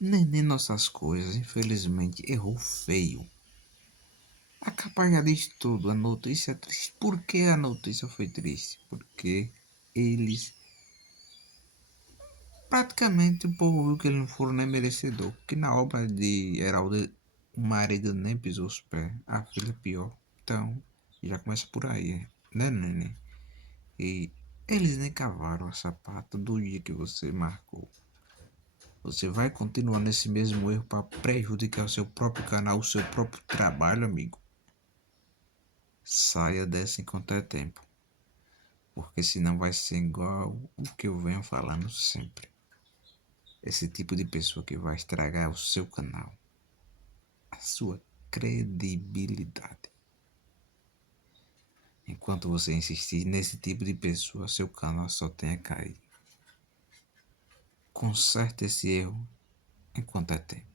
Nem nossas coisas, infelizmente, errou feio. A capa já diz tudo, a notícia é triste. Por que a notícia foi triste? Porque eles, praticamente, o povo viu que eles não foram nem merecedor. Que na obra de Heraldo, o marido nem pisou os pés, a filha pior. Então, já começa por aí, né, neném? E eles nem cavaram a sapato do dia que você marcou. Você vai continuar nesse mesmo erro para prejudicar o seu próprio canal, o seu próprio trabalho, amigo. Saia dessa enquanto é tempo, porque senão vai ser igual o que eu venho falando sempre. Esse tipo de pessoa que vai estragar o seu canal, a sua credibilidade. Enquanto você insistir nesse tipo de pessoa, seu canal só tem a cair. Conserte esse erro enquanto é tempo.